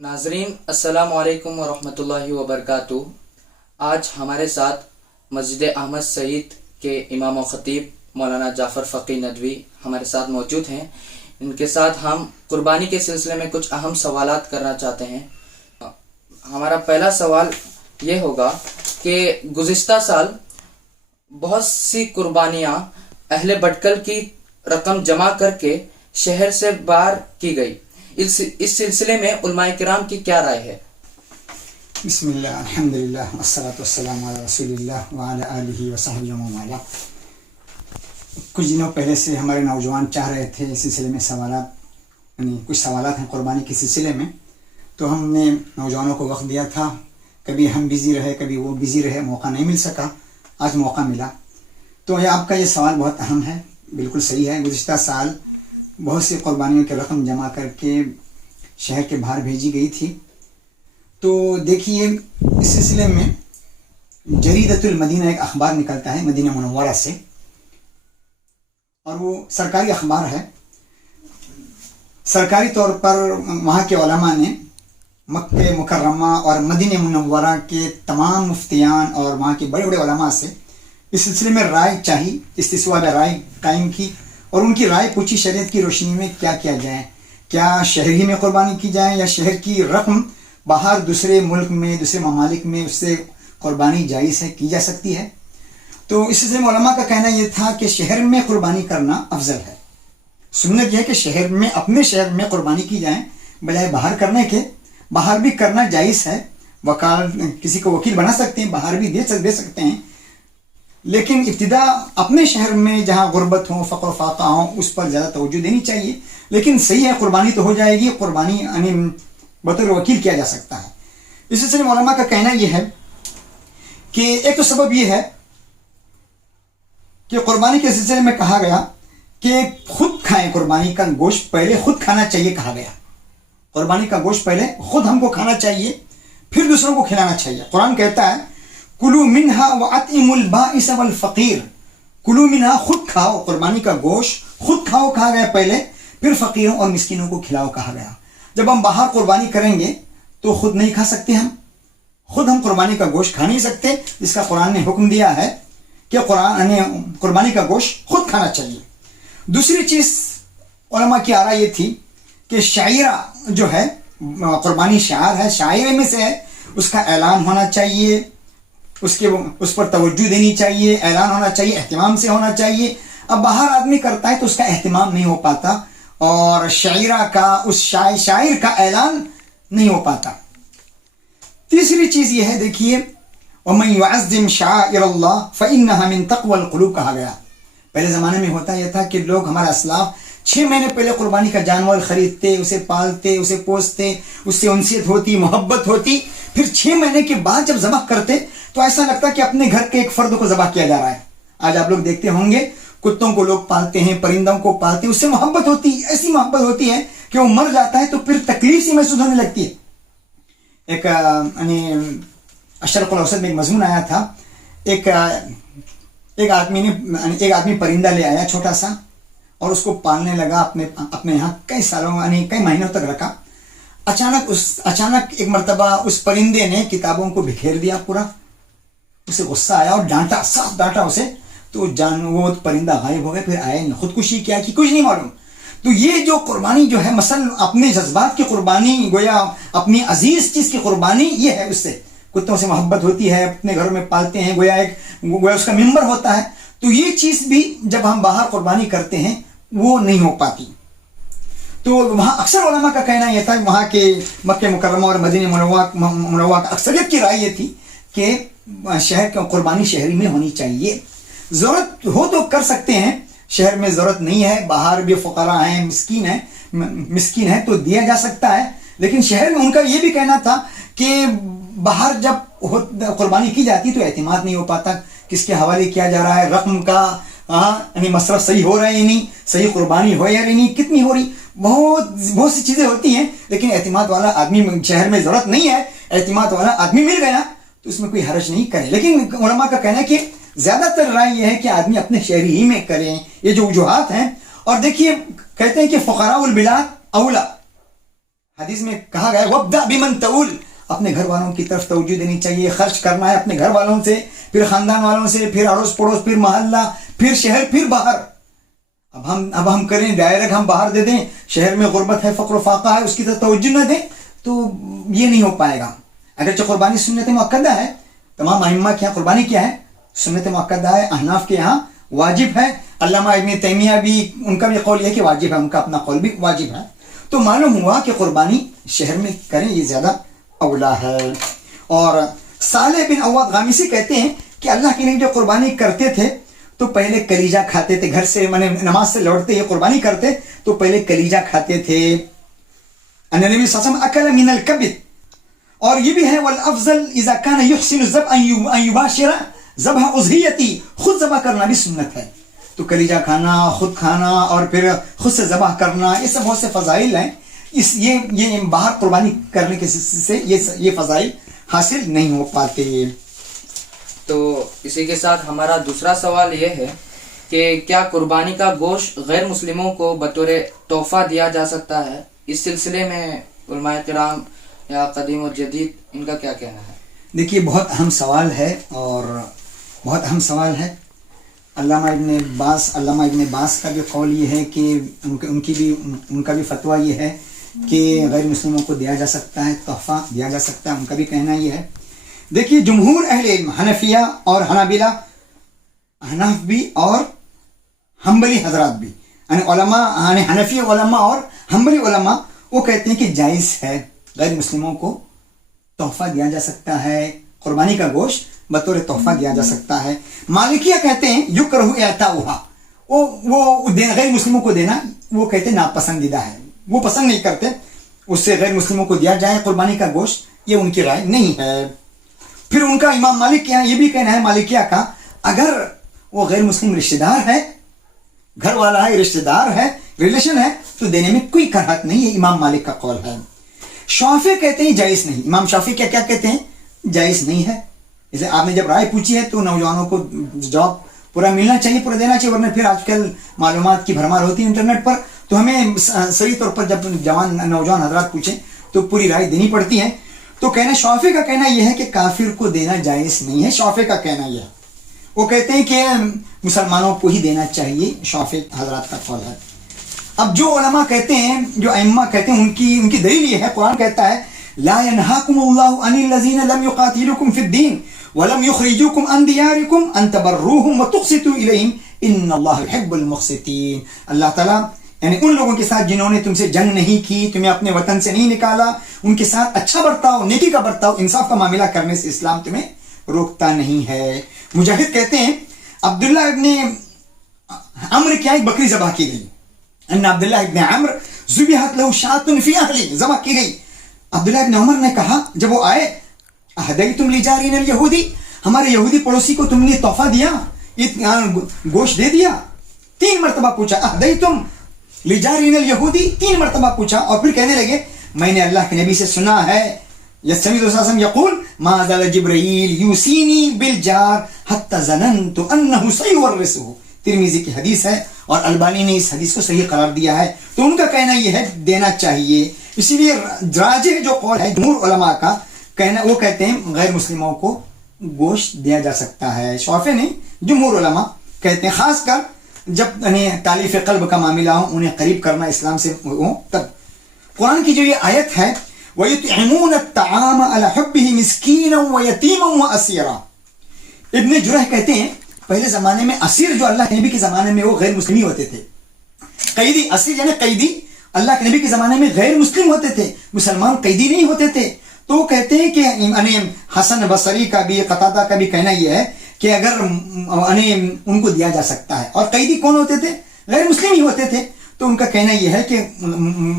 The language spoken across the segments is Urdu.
ناظرین السلام علیکم ورحمۃ اللہ وبرکاتہ۔ آج ہمارے ساتھ مسجد احمد سعید کے امام و خطیب مولانا جعفر فقی ندوی ہمارے ساتھ موجود ہیں۔ ان کے ساتھ ہم قربانی کے سلسلے میں کچھ اہم سوالات کرنا چاہتے ہیں۔ ہمارا پہلا سوال یہ ہوگا کہ گزشتہ سال بہت سی قربانیاں اہل بٹکل کی رقم جمع کر کے شہر سے باہر کی گئی، اس سلسلے میں علماء کرام کی کیا رائے ہے؟ بسم اللہ الحمدللہ والصلاۃ والسلام علی رسول اللہ وعلی آلہ وصحبہ ومن والاه۔ کچھ دنوں پہلے سے ہمارے نوجوان چاہ رہے تھے اس سلسلے میں سوالات، یعنی کچھ سوالات ہیں قربانی کے سلسلے میں، تو ہم نے نوجوانوں کو وقت دیا تھا، کبھی ہم بزی رہے کبھی وہ بزی رہے، موقع نہیں مل سکا، آج موقع ملا۔ تو یہ آپ کا یہ سوال بہت اہم ہے، بالکل صحیح ہے۔ گزشتہ سال بہت سی قربانیوں کی رقم جمع کر کے شہر کے باہر بھیجی گئی تھی۔ تو دیکھیے، اس سلسلے میں جریدۃ المدینہ ایک اخبار نکلتا ہے مدینہ منورہ سے، اور وہ سرکاری اخبار ہے۔ سرکاری طور پر وہاں کے علماء نے مکہ مکرمہ اور مدینہ منورہ کے تمام مفتیان اور وہاں کے بڑے بڑے علماء سے اس سلسلے میں رائے چاہی، استفسار رائے قائم کی، اور ان کی رائے پوچھی شریعت کی روشنی میں کیا کیا جائے، کیا شہر ہی میں قربانی کی جائے یا شہر کی رقم باہر دوسرے ملک میں دوسرے ممالک میں اس سے قربانی جائز ہے، کی جا سکتی ہے۔ تو اس سلسلے میں علماء کا کہنا یہ تھا کہ شہر میں قربانی کرنا افضل ہے۔ سنت یہ ہے کہ شہر میں، اپنے شہر میں قربانی کی جائے بجائے باہر کرنے کے۔ باہر بھی کرنا جائز ہے، کسی کو وکیل بنا سکتے ہیں، باہر بھی دے سکتے ہیں، لیکن ابتدا اپنے شہر میں جہاں غربت ہو، فقر و فاقہ ہو، اس پر زیادہ توجہ دینی چاہیے۔ لیکن صحیح ہے، قربانی تو ہو جائے گی، قربانی یعنی بطور وکیل کیا جا سکتا ہے۔ اس سلسلے میں علماء کا کہنا یہ ہے کہ ایک تو سبب یہ ہے کہ قربانی کے سلسلے میں کہا گیا کہ خود کھائیں، قربانی کا گوشت پہلے خود کھانا چاہیے کہا گیا۔ قربانی کا گوشت پہلے خود ہم کو کھانا چاہیے، پھر دوسروں کو کھلانا چاہیے۔ قرآن کہتا ہے کلوا منہا واطعموا البائس والفقیر، کلوا منہا، خود کھاؤ، قربانی کا گوشت خود کھاؤ کہا گیا پہلے، پھر فقیروں اور مسکینوں کو کھلاؤ کہا گیا۔ جب ہم باہر قربانی کریں گے تو خود نہیں کھا سکتے، ہم قربانی کا گوشت کھا نہیں سکتے، جس کا قرآن نے حکم دیا ہے کہ قربانی کا گوشت خود کھانا چاہیے۔ دوسری چیز علماء کی آراء یہ تھی کہ شاعرہ جو ہے، قربانی شعار ہے، شاعرے میں سے ہے، اس کا اعلان ہونا چاہیے، اس پر توجہ دینی چاہیے، اعلان ہونا چاہیے، اہتمام سے ہونا چاہیے۔ اب باہر آدمی کرتا ہے تو اس کا اہتمام نہیں ہو پاتا، اور شاعرہ کا، اس شاعر کا اعلان نہیں ہو پاتا۔ تیسری چیز یہ ہے، دیکھیے وَمَن يُعَظِّمْ شَعَائِرَ اللَّهِ فَإِنَّهَا مِن تَقْوَى الْقُلُوبِ کہا گیا۔ پہلے زمانے میں ہوتا یہ تھا کہ لوگ، ہمارا اسلاف 6 مہینے پہلے قربانی کا جانور خریدتے، اسے پالتے، اسے پوستے، اس سے انسیت ہوتی، محبت ہوتی، پھر 6 مہینے کے بعد جب ذبح کرتے تو ایسا لگتا کہ اپنے گھر کے ایک فرد کو ذبح کیا جا رہا ہے۔ آج آپ لوگ دیکھتے ہوں گے، کتوں کو لوگ پالتے ہیں، پرندوں کو پالتے ہیں، اس سے محبت ہوتی، ایسی محبت ہوتی ہے کہ وہ مر جاتا ہے تو پھر تکلیف سی محسوس ہونے لگتی ہے۔ ایک الشرق الاوسط میں ایک مضمون آیا تھا، ایک آدمی پرندہ لے آیا چھوٹا سا، اور اس کو پالنے لگا، اپنے یہاں کئی سالوں یعنی کئی مہینوں تک رکھا۔ اچانک ایک مرتبہ اس پرندے نے کتابوں کو بکھیر دیا پورا، اسے غصہ آیا اور ڈانٹا، صاف ڈانٹا اسے، تو وہ پرندہ غائب ہو گیا، پھر آئے، خودکشی کیا کی، کچھ نہیں معلوم۔ تو یہ جو قربانی جو ہے، مثلا اپنے جذبات کی قربانی، گویا اپنی عزیز چیز کی قربانی، یہ ہے، اس سے کتوں سے محبت ہوتی ہے، اپنے گھروں میں پالتے ہیں، گویا اس کا ممبر ہوتا ہے۔ تو یہ چیز بھی جب ہم باہر قربانی کرتے ہیں وہ نہیں ہو پاتی۔ تو وہاں اکثر علماء کا کہنا یہ تھا، وہاں کے مکہ مکرمہ اور مدینہ منورہ کا اکثریت کی رائے یہ تھی کہ شہر کی قربانی شہری میں ہونی چاہیے۔ ضرورت ہو تو کر سکتے ہیں، شہر میں ضرورت نہیں ہے، باہر بھی فقراء ہیں، مسکین ہیں تو دیا جا سکتا ہے، لیکن شہر میں ان کا یہ بھی کہنا تھا کہ باہر جب قربانی کی جاتی تو اعتماد نہیں ہو پاتا، کس کے حوالے کیا جا رہا ہے، رقم کا یعنی مصرف صحیح ہو رہا ہے یا نہیں، صحیح قربانی ہو یا نہیں، کتنی ہو رہی، بہت سی چیزیں ہوتی ہیں، لیکن اعتماد والا آدمی شہر میں ضرورت نہیں ہے، اعتماد والا آدمی مل گیا تو اس میں کوئی حرج نہیں کرے۔ لیکن علماء کا کہنا ہے کہ زیادہ تر رائے یہ ہے کہ آدمی اپنے شہری ہی میں کریں، یہ جو وجوہات ہیں۔ اور دیکھیے، کہتے ہیں کہ فقراء البلاد اولا، حدیث میں کہا گیا وابدأ بمن تعول، اپنے گھر والوں کی طرف توجہ دینی چاہیے، خرچ کرنا ہے اپنے گھر والوں سے، پھر خاندان والوں سے، پھر اڑوس پڑوس، پھر محلہ، پھر شہر، پھر باہر۔ اب ہم کریں ڈائریکٹ ہم باہر دے دیں، شہر میں غربت ہے، فقر و فاقہ ہے، اس کی طرف توجہ نہ دیں تو یہ نہیں ہو پائے گا۔ اگرچہ قربانی سنت مؤکدہ ہے، تمام ائمہ کے یہاں قربانی کیا ہے؟ سنت مؤکدہ ہے، احناف کے یہاں واجب ہے، علامہ ابن تیمیہ بھی ان کا بھی قول یہ کہ واجب ہے، ان کا اپنا قول بھی واجب ہے۔ تو معلوم ہوا کہ قربانی شہر میں کریں یہ زیادہ اولا ہے۔ اور صالح بن عواد غامسی کہتے ہیں کہ اللہ کے لیے جو قربانی کرتے تھے تو پہلے کلیجہ کھاتے تھے، گھر سے نماز سے لوٹتے یہ قربانی کرتے تو پہلے کلیجہ کھاتے تھے۔ ان نبی صلی اللہ علیہ وسلم اکل من الکبد، اور یہ بھی ہے والافضل اذا كان يحسن الذبح ان يباشر ذبح اضحیتی، خود ذبح کرنا بھی سنت ہے۔ تو کلیجہ کھانا، خود کھانا اور پھر خود سے ذبح کرنا، یہ سب بہت سے فضائل ہیں۔ یہ باہر قربانی کرنے کے سے یہ فضائل حاصل نہیں ہو پاتے۔ تو اسی کے ساتھ ہمارا دوسرا سوال یہ ہے کہ کیا قربانی کا گوشت غیر مسلموں کو بطور تحفہ دیا جا سکتا ہے؟ اس سلسلے میں علماء کرام یا قدیم و جدید ان کا کیا کہنا ہے؟ دیکھیے بہت اہم سوال ہے، اور بہت اہم سوال ہے۔ علامہ ابن باز کا بھی قول یہ ہے کہ ان کا بھی فتویٰ یہ ہے کہ غیر مسلموں کو دیا جا سکتا ہے، تحفہ دیا جا سکتا ہے، ان کا بھی کہنا یہ ہے۔ دیکھیے جمہور اہل علم، حنفیہ اور حنابلہ، احناف بھی اور حنبلی حضرات بھی، یعنی علماء، یعنی حنفی علماء اور حنبلی علماء، وہ کہتے ہیں کہ جائز ہے، غیر مسلموں کو تحفہ دیا جا سکتا ہے، قربانی کا گوشت بطور تحفہ دیا جا سکتا ہے۔ مالکیہ کہتے ہیں یکرہ اعطاؤھا، وہ غیر مسلموں کو دینا وہ کہتے ہیں ناپسندیدہ ہے، وہ پسند نہیں کرتے اس سے غیر مسلموں کو دیا جائے قربانی کا گوشت، یہ ان کی رائے نہیں ہے۔ پھر ان کا امام مالک کے یہاں یہ بھی کہنا ہے مالکیہ کا، اگر وہ غیر مسلم رشتہ دار ہے، گھر والا ہے، رشتہ دار ہے، ریلیشن ہے، تو دینے میں کوئی کراہت نہیں ہے، امام مالک کا قول ہے۔ شافعی کہتے ہیں جائز نہیں، امام شافعی کیا کہتے ہیں؟ جائز نہیں ہے۔ اس لیے آپ نے جب رائے پوچھی ہے تو نوجوانوں کو جواب پورا ملنا چاہیے، پورا دینا چاہیے، ورنہ پھر آج کل معلومات کی بھرمار ہوتی ہے انٹرنیٹ پر، تو ہمیں صحیح طور پر جب نوجوان حضرات پوچھیں تو پوری رائے دینی پڑتی ہے۔ تو کہنا شافعی کا کہنا یہ ہے کہ کافر کو دینا جائز نہیں ہے، شافعی کا کہنا یہ ہے، وہ کہتے ہیں کہ مسلمانوں کو ہی دینا چاہیے، شافعی حضرات کا قول ہے۔ اب جو علماء کہتے ہیں، جو ائمہ کہتے ہیں، ان کی دلیل یہ ہے، قرآن کہتا ہے لا ينهاكم الله عن الذين لم يقاتلوكم في الدين ولم يخرجوكم عن دياركم ان تبروهم وتقسطوا اليهم ان الله يحب المقسطين۔ اللہ تعالیٰ یعنی ان لوگوں کے ساتھ جنہوں نے تم سے جنگ نہیں کی، تمہیں اپنے وطن سے نہیں نکالا، ان کے ساتھ اچھا برتاؤ، نیکی کا برتاؤ، انصاف کا معاملہ کرنے سے اسلام تمہیں روکتا نہیں ہے۔ مجاہد کہتے ہیں عبداللہ ابن عمرو کیا ایک بکری ذبح کی گئی، ان عبداللہ ابن عمرو ذبحت له شاة في اهله، ذبح کی گئی۔ عبداللہ ابن عمر نے کہا جب وہ آئے اہدیتم لجارین الیہودی، ہمارے یہودی پڑوسی کو تم نے تحفہ دیا، گوشت دے دیا؟ 3 مرتبہ پوچھا، اہدیتم لجارین الیہودی، 3 مرتبہ پوچھا، اور پھر کہنے لگے میں نے اللہ کے نبی سے سنا ہے سمیعت رسول صلی اللہ علیہ وسلم یقول ما زال جبرائیل یوصینی بالجار حتی ظننت انہ سیورثہ، ترمذی کی حدیث ہے اور البانی نے اس حدیث کو صحیح قرار دیا ہے۔ تو ان کا کہنا یہ ہے دینا چاہیے۔ اسی لیے راجح جو قول ہے جمہور علماء کا کہنا، وہ کہتے ہیں غیر مسلموں کو گوشت دیا جا سکتا ہے، شافعی نہیں، جمہور علماء کہتے ہیں، خاص کر جب تالیف قلب کا معاملہ ہو، انہیں قریب کرنا اسلام سے ہو تب۔ قرآن کی جو یہ آیت ہے وَيُطْعِمُونَ الطَّعَامَ عَلَى حُبِّهِ مِسْكِينًا وَيَتِيمًا وَأَسِيرًا، ابن جرح کہتے ہیں پہلے زمانے میں اسیر جو اللہ کے نبی کے زمانے میں وہ غیر مسلم ہوتے تھے، قیدی، اسیر یعنی قیدی اللہ کے نبی کے زمانے میں غیر مسلم ہوتے تھے، مسلمان قیدی نہیں ہوتے تھے۔ تو وہ کہتے ہیں کہ حسن بصری کا بھی، قتادہ کا بھی کہنا یہ ہے کہ اگر ان کو دیا جا سکتا ہے، اور قیدی کون ہوتے تھے؟ غیر مسلم ہی ہوتے تھے۔ تو ان کا کہنا یہ ہے کہ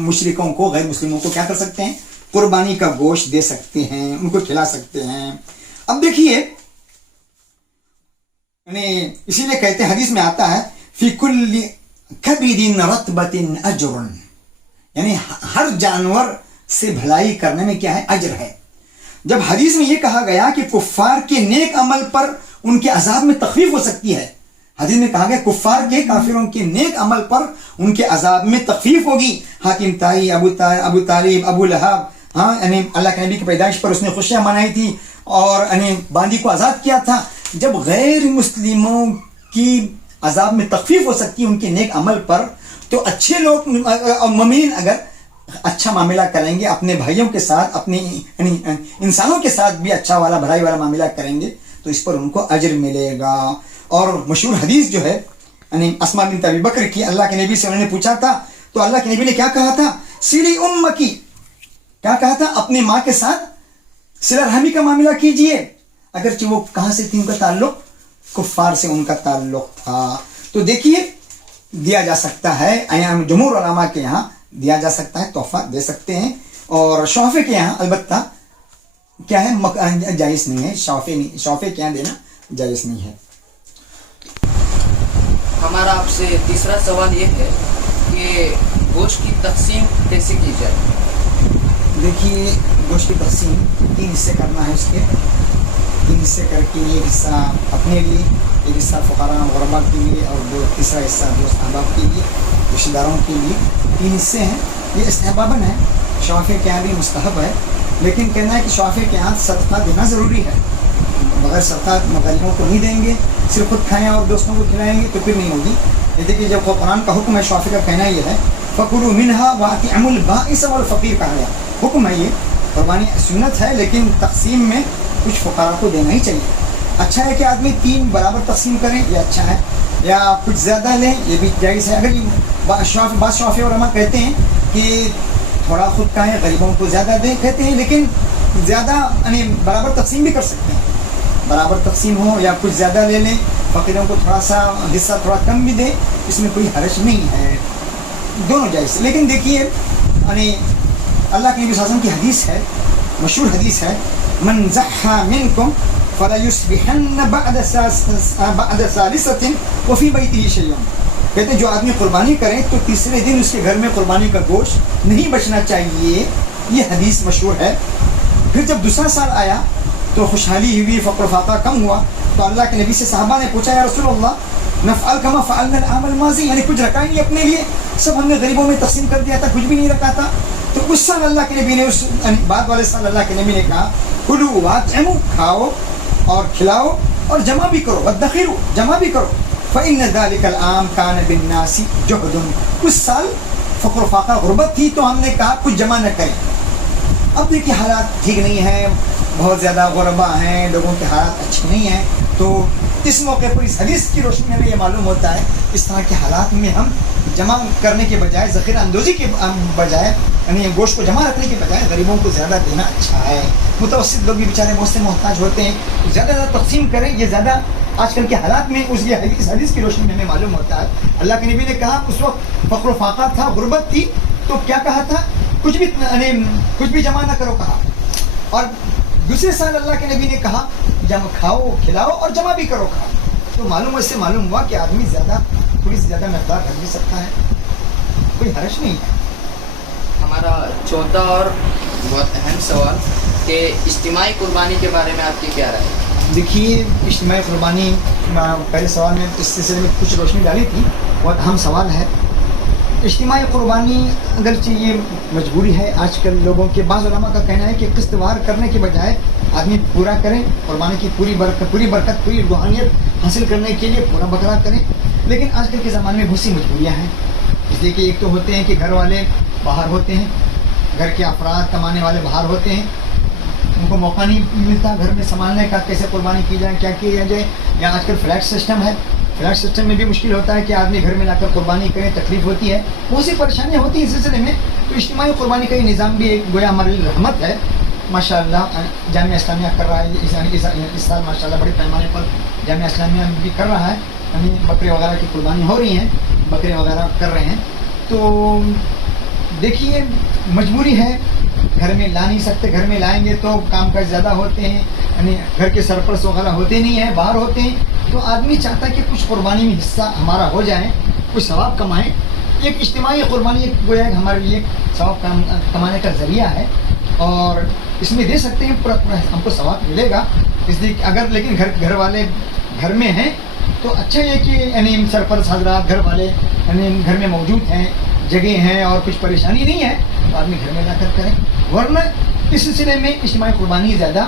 مشرکوں کو، غیر مسلموں کو کیا کر سکتے ہیں؟ قربانی کا گوشت دے سکتے ہیں، ان کو کھلا سکتے ہیں۔ اب دیکھیے اسی لیے کہتے ہیں، حدیث میں آتا ہے فی کل کبد رطبۃ اجر، یعنی ہر جانور سے بھلائی کرنے میں کیا ہے؟ اجر ہے۔ جب حدیث میں یہ کہا گیا کہ کفار کے نیک عمل پر ان کے عذاب میں تخفیف ہو سکتی ہے، حدیث میں کہا گیا کفار کے کافروں کے نیک عمل پر ان کے عذاب میں تخفیف ہوگی. حاتم طائی، ابو طالب، ابو لہب، ہاں یعنی اللہ کے نبی کی پیدائش پر اس نے خوشیاں منائی تھی اور یعنی باندی کو آزاد کیا تھا. جب غیر مسلموں کی عذاب میں تخفیف ہو سکتی ہے ان کے نیک عمل پر، تو اچھے لوگ اور مومنین اگر اچھا معاملہ کریں گے اپنے بھائیوں کے ساتھ، اپنے یعنی انسانوں کے ساتھ بھی اچھا والا بھلائی والا معاملہ کریں گے تو اس پر ان کو اجر ملے گا. اور مشہور حدیث جو ہے یعنی اسماء بنت ابی بکر کی، اللہ کے نبی سے انہوں نے پوچھا تھا تو اللہ کے نبی نے کیا کہا تھا؟ سلی امکی، کیا کہا تھا؟ اپنی ماں کے ساتھ صلہ رحمی کا معاملہ کیجئے، اگرچہ وہ کہاں سے تھی ان کا تعلق؟ کفار سے ان کا تعلق تھا. تو دیکھیے دیا جا سکتا ہے، جمہور علماء کے یہاں دیا جا سکتا ہے، تحفہ دے سکتے ہیں. اور شوفے کے یہاں البتہ کیا ہے؟ جائز نہیں ہے. شوفے کے یہاں دینا جائز نہیں ہے. ہمارا آپ سے تیسرا سوال یہ ہے کہ گوشت کی تقسیم کیسے کی جائے؟ دیکھیے گوشت کی تقسیم 3 حصے کرنا ہے. اس کے 3 حصے کر کے ایک حصہ اپنے لیے، ایک حصہ فقراء غربا کے لیے، اور تیسرا حصہ دوست احباب کے لیے، رشتہ داروں کے لیے. 3 حصے ہیں. یہ استحباباً ہے، شوافے کے یہاں بھی مستحب ہے، لیکن کہنا ہے کہ شوافے کے یہاں صدقہ دینا ضروری ہے. بغیر صدقہ غریبوں کو نہیں دیں گے، صرف خود کھائیں اور دوستوں کو کھلائیں گے تو پھر نہیں ہوگی. یہ دیکھیے جب قرآن کا حکم ہے، شوافے کا کہنا یہ ہے فَكُلُوا مِنْهَا وَأَطْعِمُوا الْبَائِسَ وَالْفَقِيرَ کہا گیا. حکم ہے، یہ قربانی سنت ہے، لیکن تقسیم میں کچھ فقراء کو دینا ہی چاہیے. اچھا ہے کہ آدمی 3 برابر تقسیم کریں، یہ اچھا ہے، یا کچھ زیادہ لیں، یہ بھی جائز ہے. اگر بعض شوافی علماء کہتے ہیں کہ تھوڑا خود کھائیں، غریبوں کو زیادہ دیں کہتے ہیں، لیکن زیادہ یعنی برابر تقسیم بھی کر سکتے ہیں. برابر تقسیم ہو یا کچھ زیادہ لے لیں، فقیروں کو تھوڑا سا حصہ تھوڑا کم بھی دیں، اس میں کوئی حرج نہیں ہے. دونوں جائز. لیکن دیکھیے یعنی اللہ کے نبی صلی اللہ علیہ وسلم کی حدیث ہے، مشہور حدیث ہے، من زحا منکم فلا یصبحن بعد ثالثۃ وفی بیتہ شیء. کہتے ہیں جو آدمی قربانی کرے تو تیسرے دن اس کے گھر میں قربانی کا گوشت نہیں بچنا چاہیے. یہ حدیث مشہور ہے. پھر جب دوسرا سال آیا تو خوشحالی ہوئی، فقر و فاقہ کم ہوا، تو اللہ کے نبی سے صحابہ نے پوچھا یا رسول اللہ نفعل کما فعلنا العام الماضی، یعنی کچھ رکھا ہی نہیں اپنے لیے، سب ہم نے غریبوں میں تقسیم کر دیا تھا، کچھ بھی نہیں رکھا تھا. تو اس سال اللہ کے نبی نے بعد والے سال اللہ کے نبی نے کہا کلوا واطعموا، کھاؤ اور کھلاؤ اور جمع بھی کرو، وادخروا، جمع بھی کرو. فإن ذلك العام كان بالناس جهد. اس سال فقر و فاقہ غربت تھی تو ہم نے کہا کچھ جمع نہ کریں. اب دیکھیے حالات ٹھیک نہیں ہیں، بہت زیادہ غربا ہیں، لوگوں کے حالات اچھے نہیں ہیں، تو اس موقع پر اس حدیث کی روشنی میں ہمیں یہ معلوم ہوتا ہے اس طرح کے حالات میں ہم جمع کرنے کے بجائے، ذخیرہ اندوزی کے بجائے، یعنی گوشت کو جمع رکھنے کے بجائے غریبوں کو زیادہ دینا اچھا ہے. متوسط لوگ بھی بیچارے بہت سے محتاج ہوتے ہیں، زیادہ زیادہ تقسیم کریں. یہ زیادہ آج کل کے حالات میں اس حدیث کی روشنی میں ہمیں معلوم ہوتا ہے. اللہ کے نبی نے کہا اس وقت فقر و فاقہ تھا، غربت تھی، تو کیا کہا تھا؟ کچھ بھی جمع نہ کرو کہا. اور دوسرے سال اللہ کے نبی نے کہا جمع کھاؤ کھلاؤ اور جمع بھی کرو کھا. تو اس سے معلوم ہوا کہ آدمی تھوڑی سی زیادہ مقدار رکھ بھی سکتا ہے، کوئی حرج نہیں ہے. ہمارا چوتھا اور بہت اہم سوال کہ اجتماعی قربانی کے بارے میں آپ کی کیا رائے ہے؟ دیکھیے اجتماعی قربانی، پہلے سوال میں اس سلسلے میں کچھ روشنی ڈالی تھی، بہت اہم سوال ہے. اجتماعی قربانی اگرچہ یہ مجبوری ہے، آج کل لوگوں کے بعض علماء کا کہنا ہے کہ قسط وار کرنے کے بجائے آدمی پورا کریں، قربانی کی پوری برکت پوری روحانیت حاصل کرنے کے لیے پورا بکرا کریں. لیکن آج کل کے زمانے میں بہت سی مجبوریاں ہیں، اس لیے کہ ایک تو ہوتے ہیں کہ گھر والے باہر ہوتے ہیں، گھر کے افراد کمانے والے باہر ہوتے ہیں، ان کو موقع نہیں ملتا گھر میں سنبھالنے کا، کیسے قربانی کی جائے، کیا کیا جائے. یا آج کل فلیٹ سسٹم ہے، فلیٹ سسٹم میں بھی مشکل ہوتا ہے کہ آدمی گھر میں لا کر قربانی کرے، تکلیف ہوتی ہے، بہت سی پریشانیاں ہوتی ہیں اس سلسلے میں. تو اجتماعی قربانی کا یہ نظام بھی ایک گویا ہمارے لیے رحمت ہے. ماشاء اللہ جامعہ اسلامیہ کر رہا ہے اس سال، ماشاء اللہ بڑے پیمانے پر جامعہ اسلامیہ بھی کر رہا ہے، یعنی بکرے وغیرہ کی قربانی ہو رہی ہیں، بکرے وغیرہ کر رہے ہیں. تو دیکھیے مجبوری ہے، گھر میں لا نہیں سکتے، گھر میں لائیں گے تو کام کاج زیادہ ہوتے ہیں، یعنی گھر کے سرپرست وغیرہ ہوتے نہیں ہیں، باہر ہوتے ہیں. تو آدمی چاہتا ہے کہ کچھ قربانی میں حصہ ہمارا ہو جائے، کچھ ثواب کمائیں. ایک اجتماعی قربانی ایک گویا ہمارے لیے ثواب کمانے کا ذریعہ ہے، اور اس میں دے سکتے ہیں، پورا ہم کو ثواب ملے گا. اس لیے اگر لیکن گھر والے گھر میں ہیں تو اچھا یہ کہ یعنی سرپرست حضرات گھر والے یعنی گھر میں موجود ہیں، جگہ ہیں اور کچھ پریشانی نہیں ہے تو آدمی گھر میں لا کر کریں، ورنہ اس سلسلے میں اجتماعی قربانی زیادہ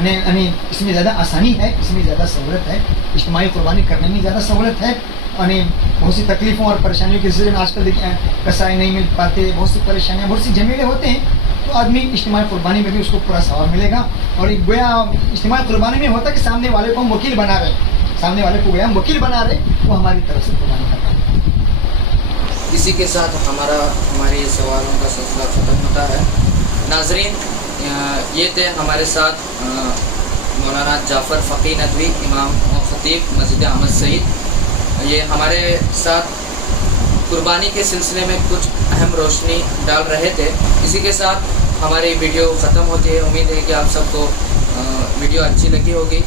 یعنی اس میں زیادہ آسانی ہے، اس میں زیادہ سہولت ہے، اجتماعی قربانی کرنے میں زیادہ سہولت ہے. یعنی بہت سی تکلیفوں اور پریشانیوں کے سلسلے میں آج کل دیکھیں کسائی نہیں مل پاتے، بہت سی پریشانیاں، بہت سی جھمیلے ہوتے ہیں، تو آدمی اجتماعی قربانی میں بھی اس کو پورا ثواب ملے گا. اور ایک گویا اجتماعی قربانی میں ہوتا ہے کہ سامنے والے کو ہم وکیل بنا رہے، سامنے والے کو گویا ہم وکیل بنا رہے، وہ ہماری طرف سے قربانی کرتا ہے. اسی کے ساتھ ہماری سوالوں کا سلسلہ ختم ہوتا ہے. ناظرین، یہ تھے ہمارے ساتھ مولانا جعفر فقی ندوی، امام و خطیب مسجد احمد سعید. یہ ہمارے ساتھ قربانی کے سلسلے میں کچھ اہم روشنی ڈال رہے تھے. اسی کے ساتھ ہماری ویڈیو ختم ہوتی ہے. امید ہے کہ آپ سب کو ویڈیو اچھی لگی ہوگی.